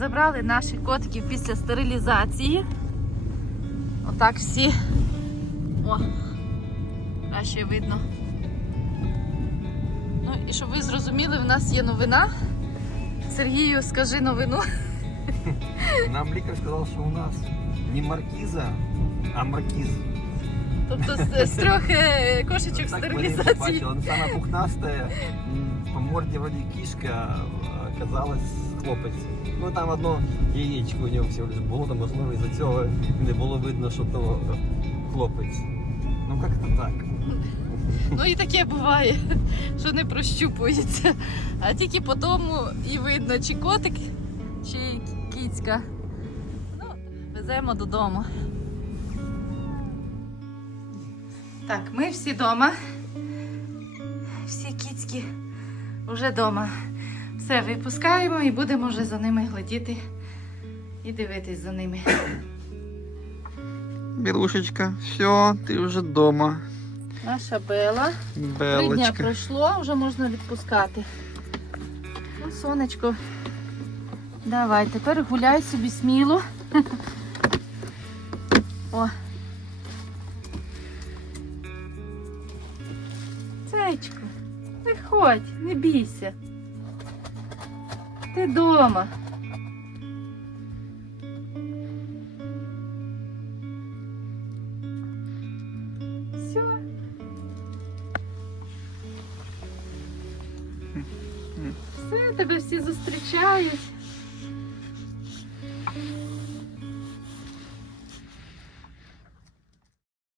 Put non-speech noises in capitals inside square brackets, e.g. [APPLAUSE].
Забрали наших котиків після стерилізації. Отак всі. О, краще видно. Ну і щоб ви зрозуміли, в нас є новина. Сергію, скажи новину. Нам лікар сказав, що у нас не маркіза, а маркіз. Тобто з, з трьох е, кошечок стерилізації. бачили, ну, саме пухнастая, по морді вроде кішка, а оказалась хлопець. Ну там одно яєчко у нього всього лиш було, то можливо із-за цього не було видно, що то хлопець. Ну як то так? Ну і таке буває, що не прощупується. А тільки по тому і видно, чи котик, чи кіцька. Ну, веземо додому. Так, ми всі вдома. Всі кіцькі вже вдома. Все, випускаємо і будемо вже за ними глядіти і дивитись за ними. Білушечка, все, ти вже вдома. Наша Бела. Три дня пройшло, вже можна відпускати. Ну, сонечко. Давай, тепер гуляй собі сміло. [LAUGHS] О. Зайчку, виходь, не бійся. Ти вдома. Все. Все, тебе всі зустрічають.